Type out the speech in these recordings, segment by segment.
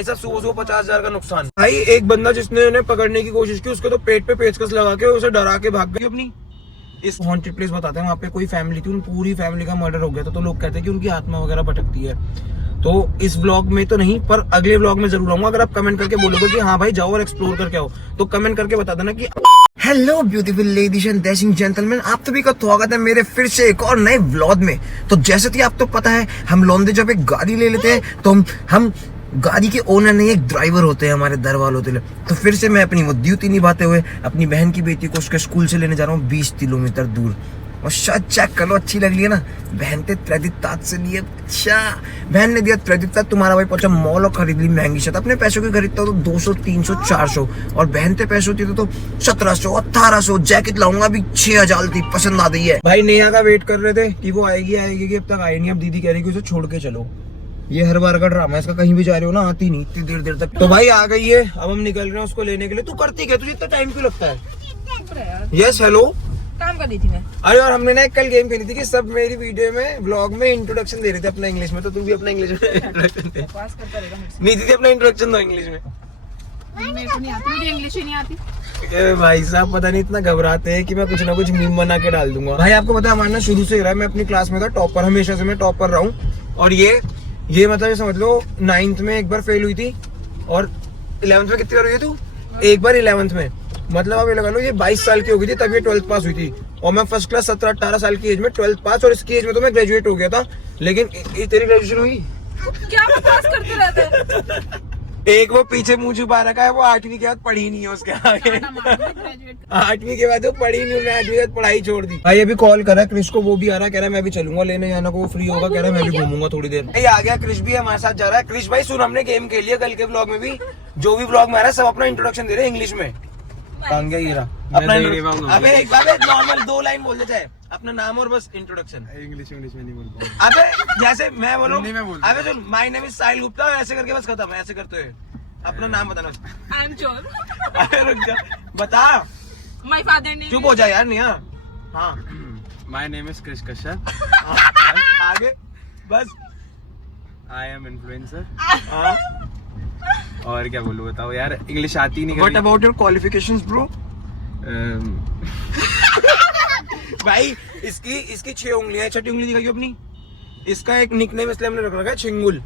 ऐसा सुबह 50,000 का नुकसान। भाई एक बंदा जिसने उन्हें पकड़ने की कोशिश की, उसके तो पेट पे पेचकस लगा के उसे डरा के भाग गई अपनी। इस हॉन्टेड प्लेस बताते हैं, वहाँ पे कोई फैमिली थी, उन पूरी फैमिली का मर्डर हो गया था। तो लोग कहते हैं कि उनकी आत्मा वगैरह भटकती है। तो इस व्लॉग में तो नहीं, पर अगले व्लॉग में जरूर आऊंगा। अगर आप कमेंट करके बोलोगे कि हाँ भाई जाओ और एक्सप्लोर करके आओ, तो कमेंट करके बता देना कि hello beautiful ladies and dashing gentleman, आप सभी का स्वागत है मेरे फिर से एक और नए व्लॉग में। तो जैसे कि आपको पता है, हम लौंडे जब एक गाड़ी ले लेते हैं तो हम गाड़ी के ओनर नहीं, एक ड्राइवर होते हैं हमारे दर वालों के लिए। तो फिर से मैं अपनी वो ड्यूटी निभाते हुए अपनी बहन की बेटी को उसके स्कूल से लेने जा रहा हूँ 20 किलोमीटर दूर। और शायद चेक कर लो, अच्छी लग रही है ना। बहन ने क्रेडिट कार्ड से लिए, अच्छा बहन ने दिया क्रेडिट कार्ड। तुम्हारा भाई पहुंचा मॉल और खरीद ली महंगी शर्ट। अपने पैसों की खरीदता तो 200, 300, 400, और बहन के पैसे होती तो 1700, 1800। जैकेट लाऊंगा अभी 6000 थी, पसंद आ गई है। भाई नेहा का वेट कर रहे थे कि वो आएगी कि अब तक आई नहीं। अब दीदी कह रही कि उसे छोड़ के चलो। ये हर बार का ड्रामा है इसका, कहीं भी जा रहे हो ना आती नहीं इतनी देर तक। तो भाई आ गई है, अब हम निकल रहे हैं उसको लेने के लिए। तू करती क्या, तुझे इतना टाइम क्यों लगता है? यस हेलो, काम कर रही थी मैं। अरे और हमने ना एक कल गेम खेली थी कि सब मेरी वीडियो में व्लॉग में इंट्रोडक्शन दे रहे थे अपना इंग्लिश में। तो तू भी अपना इंग्लिश में इंट्रोडक्शन दे। पास करता रहेगा मुझसे। नहीं दीदी अपना इंट्रोडक्शन दो इंग्लिश में। मेरे को नहीं आती, मुझे इंग्लिश ही नहीं आती। भाई साहब पता नहीं इतना घबराते हैं कि मैं कुछ ना कुछ मीम बना के डाल दूंगा। भाई आपको पता है हमारा ना शुरू से ही रहा है, मैं अपनी क्लास में था टॉपर, हमेशा से मैं टॉपर रहा हूँ। और ये मतलब समझ लो 9th में एक बार फेल हुई थी, और 11th में कितनी बार हुई है तू? एक बार 11th में। मतलब आप ये लगा लो ये 22 साल की हो गई थी तब ये 12th पास हुई थी। और मैं फर्स्ट क्लास 17-18 साल की एज में 12th पास, और इसकी एज में तो मैं ग्रेजुएट हो गया था। लेकिन तेरी ग्रेजुएशन हुई? क्या पास करते रहते हैं? एक वो पीछे मुंह छुपा रखा है, वो 8वीं के बाद पढ़ी नहीं है उसके आगे। 8वीं के बाद वो पढ़ी नहीं, उन्होंने 8वीं के बाद पढ़ाई छोड़ दी। भाई अभी कॉल करा क्रिश को, वो भी आ रहा है, कह रहा है मैं भी चलूंगा लेने जाना को, वो फ्री होगा, कह रहा है मैं भी घूमूंगा थोड़ी देर। भाई आ गया, क्रिश भी हमारे साथ जा रहा है। क्रिश भाई सुन, हमने गेम खेल लिया कल के व्लॉग में भी, जो भी व्लॉग में आ रहा है सब अपना इंट्रोडक्शन दे रहे हैं इंग्लिश में। कहाँ गया ये रहा अपना? अबे एक बार नॉर्मल 2 लाइन बोल देता है, अपना नाम और बस इंट्रोडक्शन। इंग्लिश में नहीं बोलता। अबे जैसे मैं बोलूं, हिंदी में बोलता। अबे सुन, माय नेम इज साहिल गुप्ता, ऐसे करके बस खत्म। ऐसे करते हुए अपना नाम बताना। आई एम चोर। अरे रुक जा, बता। My father name. चुप हो जा यार नेहा। हाँ my name is Krish Kashyap. आगे बस। I am influencer. हाँ और क्या बोलूं बताओ यार, इंग्लिश आती नहीं। What about your qualifications bro? भाई इसकी 6 उंगलियां हैं, 6ठी उंगली दिखाई अपनी। इसका एक निकनेम इसलिए हमने रख रखा है छिंगुल,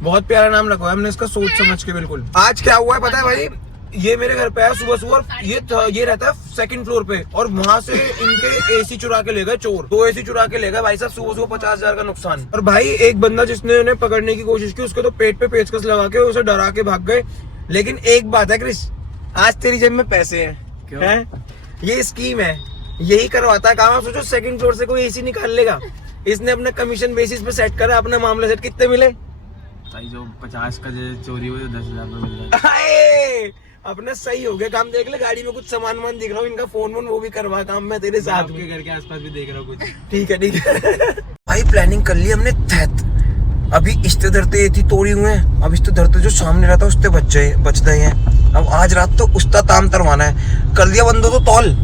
बहुत प्यारा नाम रखा है हमने इसका सोच समझ के। बिल्कुल आज क्या हुआ है पता है भाई, ये मेरे घर पे आया सुबह, और ये रहता है 2nd फ्लोर पे, और वहां से इनके एसी चुरा के ले गए चोर। 2 एसी चुरा के ले गए भाई साहब, सुबह 50,000 का नुकसान। और भाई एक बंदा जिसने उन्हें पकड़ने की कोशिश की, उसके तो पेट पे पेचकस लगा के उसे डरा के भाग गए। लेकिन एक बात है क्रिश, आज तेरी जेब में पैसे हैं। ये स्कीम है, यही करवाता है काम। आप सोचो 2nd फ्लोर से कोई एसी निकाल लेगा। इसने अपने कमीशन बेसिस पे सेट करा अपना मामला सेट। कितने मिले भाई? जो 50 का चोरी हुई 10,000 में मिल जाता है। अपना सही हो गया काम। देख ले गाड़ी में कुछ सामान दिख रहा हूँ, इनका फोन वो भी करवा काम मैं तेरे साथ आपके घर के आसपास भी देख रहा हूँ कुछ। ठीक है भाई प्लानिंग कर ली हमने तहत। अभी इस्ते धरते ये थी तोड़ी हुए हैं, अब इस्ते धरते जो सामने रहता उसते बच गए हैं। अब आज रात तो उसका ताम तरवाना है। कर दिया बंदो तो तौल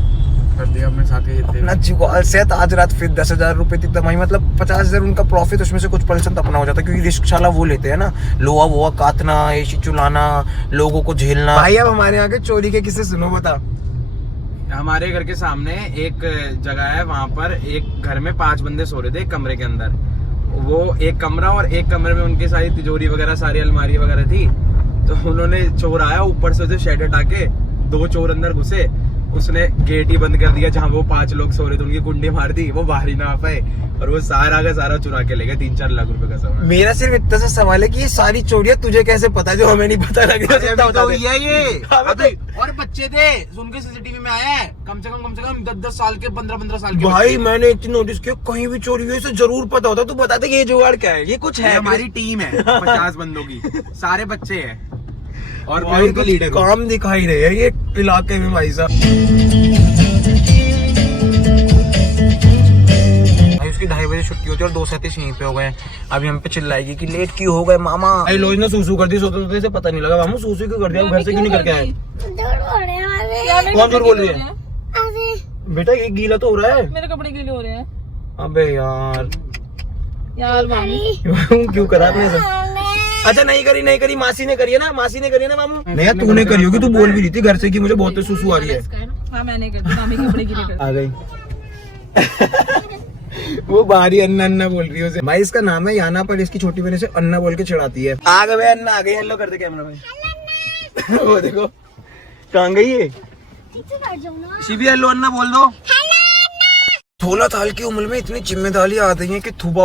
कर दिया हमने साथ ही जितने अपना जुगाड़ से। आज रात फिर 10,000 रुपए की कमाई, मतलब 50,000 उनका प्रॉफिट, उसमें से कुछ % अपना हो जाता है, क्योंकि रिस्क शाला वो लेते हैं ना, लोहा वोहा काटना, एसी चुलाना, लोगों को झेलना। भाई अब हमारे यहाँ के चोरी के किस्से सुनो, बता। हमारे घर के सामने एक जगह है, वहाँ पर एक घर में 5 बंदे सो रहे थे एक कमरे के अंदर। वो एक कमरा, और एक कमरे में उनकी सारी तिजोरी वगैरह, सारी अलमारी वगैरह थी। तो उन्होंने चोर आया ऊपर से उसे शेड हटा के, 2 चोर अंदर घुसे, उसने गेट ही बंद कर दिया जहाँ वो 5 लोग सो रहे थे, उनकी कुंडी मार दी, वो बाहर ही ना आ पाए, और वो सारा का सारा चुरा के ले गए 3-4 लाख रुपए का सामान। मेरा सिर्फ इतना सा सवाल है कि ये सारी चोरियां तुझे कैसे पता, जो हमें नहीं पता लग रहा ये और बच्चे थे, उनके सीसीटीवी में आया है, कम से कम 10-10 साल के, 15-15 साल के। भाई मैंने एक चीज नोटिस किया, कहीं भी चोरी हुई इसे जरूर पता होता। तू बताते कि ये जुगाड़ क्या है, ये कुछ है। हमारी टीम है 50 बंदों की, सारे बच्चे हैं, और उनका लीडर काम दिखाई रहे है ये इलाके में। भाई साहब उसकी 2:30 बजे छुट्टी होती है और 2:37 यहीं पे हो गए। अभी हम पे चिल्लाएगी कि लेट क्यों हो गए मामा। लोज ने सूसू कर दी, सोते से पता नहीं लगा। मामू सूसू क्यों कर दिया, घर से क्यों नहीं करके आए? कौन दूर बोल रही है बेटा? ये गीला तो हो रहा है, मेरे कपड़े गीले हो रहे हैं। अबे यार मामी क्यों करा आपने ऐसा? अच्छा नहीं करी, मासी ने करी है ना मामू। नहीं यार तूने करी होगी, तू बोल भी रही थी घर से कि मुझे बहुत सुसु आ रही है। हाँ मैंने कर दी, मामी के कपड़े गिरे कर आ गई वो बाहरी अन्ना बोल रही है उसे। भाई इसका नाम है याना, पर इसकी छोटी बहन से अन्ना बोल के चिढ़ाती है। आ गए अन्ना, आ गई। हेलो कर दे कैमरा भाई। वो देखो कहाँ गई है शिवी। हेलो अन्ना बोल दो। 16 साल की उम्र में इतनी जिम्मेदारी आ गई है कि सुबह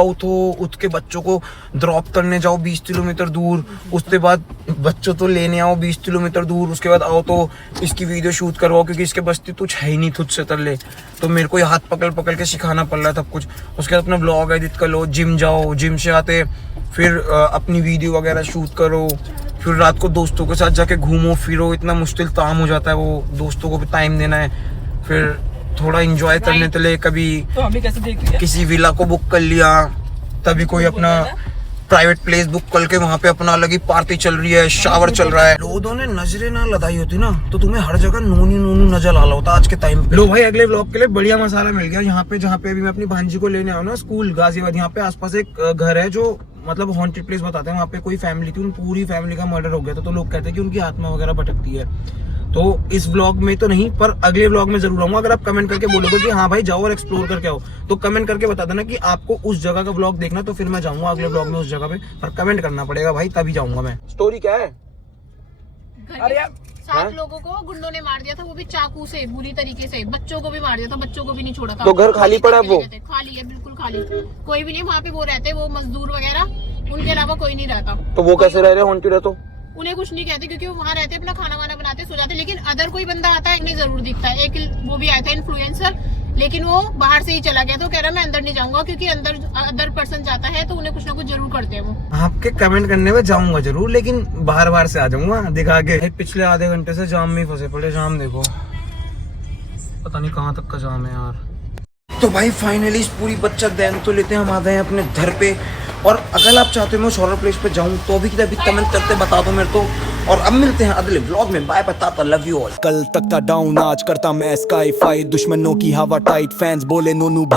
उठ के बच्चों को ड्रॉप करने जाओ 20 किलोमीटर दूर, उसके बाद बच्चों तो लेने आओ 20 किलोमीटर दूर, उसके बाद आओ तो इसकी वीडियो शूट करवाओ क्योंकि इसके बस्ती कुछ है ही नहीं खुद से तरले, तो मेरे को हाथ पकड़ के सिखाना पड़ रहा है सब कुछ। उसके बाद अपना ब्लॉग एडिट कर लो, जिम जाओ, जिम से आते फिर अपनी वीडियो वगैरह शूट करो, फिर रात को दोस्तों के साथ जाके घूमो फिरो। इतना मुश्किल काम हो जाता है, वो दोस्तों को भी टाइम देना है, फिर थोड़ा एंजॉय करने के लिए कभी तो हमें कैसे देख लिया? किसी विला को बुक कर लिया, तभी कोई अपना प्राइवेट प्लेस बुक करके वहाँ पे अपना अलग ही पार्टी चल रही है, शावर चल रहा है। लोगों ने नजरें ना लदाई होती ना तो तुम्हें हर जगह नूनी नजर आ होता आज के टाइम पे। लो भाई अगले व्लॉग के लिए बढ़िया मसाला मिल गया यहाँ पे, जहाँ पे अभी मैं अपनी भांजी को लेने आऊँ ना स्कूल गाजियाबाद। यहाँ पे आसपास एक घर है जो मतलब हॉन्टेड प्लेस बताते हैं। वहाँ पे कोई फैमिली थी, उन पूरी फैमिली का मर्डर हो गया था, तो लोग कहते हैं कि उनकी आत्मा वगैरह भटकती है। तो इस व्लॉग में तो नहीं, पर अगले व्लॉग में जरूर आऊंगा। अगर आप कमेंट करके बोलोगे कि हाँ भाई जाओ और एक्सप्लोर करके आओ, तो कमेंट करके बता देना कि आपको उस जगह का व्लॉग देखना, तो फिर मैं जाऊंगा अगले व्लॉग में उस जगह पे। पर कमेंट करना पड़ेगा भाई, तभी जाऊंगा मैं। स्टोरी क्या है? अरे यार 7 लोगों को गुंडों ने मार दिया था, वो भी चाकू से बुरी तरीके से। बच्चों को भी मार दिया था, बच्चों को भी नहीं छोड़ा था। तो घर खाली पड़ा है वो? खाली है, बिल्कुल खाली, कोई भी नहीं वहाँ पे। वो रहते वो मजदूर वगैरह, उनके अलावा कोई नहीं रहता। तो वो कैसे रह रहे हॉन्टेड है? तो उन्हें कुछ नहीं कहते क्योंकि वो वहाँ रहते, अपना खाना वाना बनाते, सो जाते। लेकिन अदर कोई बंदा आता है नहीं जरूर दिखता है। एक वो भी आया था इन्फ्लुएंसर, लेकिन वो बाहर से ही चला गया। तो कह रहा मैं अंदर नहीं जाऊंगा क्योंकि अंदर अदर पर्सन जाता है तो उन्हें कुछ ना कुछ जरूर करते हैं वो। आपके कमेंट करने में जाऊंगा जरूर, लेकिन बाहर से आ जाऊंगा दिखा के। पिछले आधे घंटे से जाम में फंसे पड़े। जाम देखो, पता नहीं कहाँ तक का जाम है यार। तो भाई फाइनली इस पूरी बच्चा दैन तो लेते हैं, हम आ गए हैं अपने घर पे। और अगर आप चाहते हो मैं हॉरर प्लेस पे जाऊं तो भी कमेंट करते बता दो मेरे को। और अब मिलते हैं अगले व्लॉग में। Bye bye, love you all. कल तक था डाउन, आज करता मैं स्काई फाइट, दुश्मनों की हवा टाइट, फैंस बोले नोनू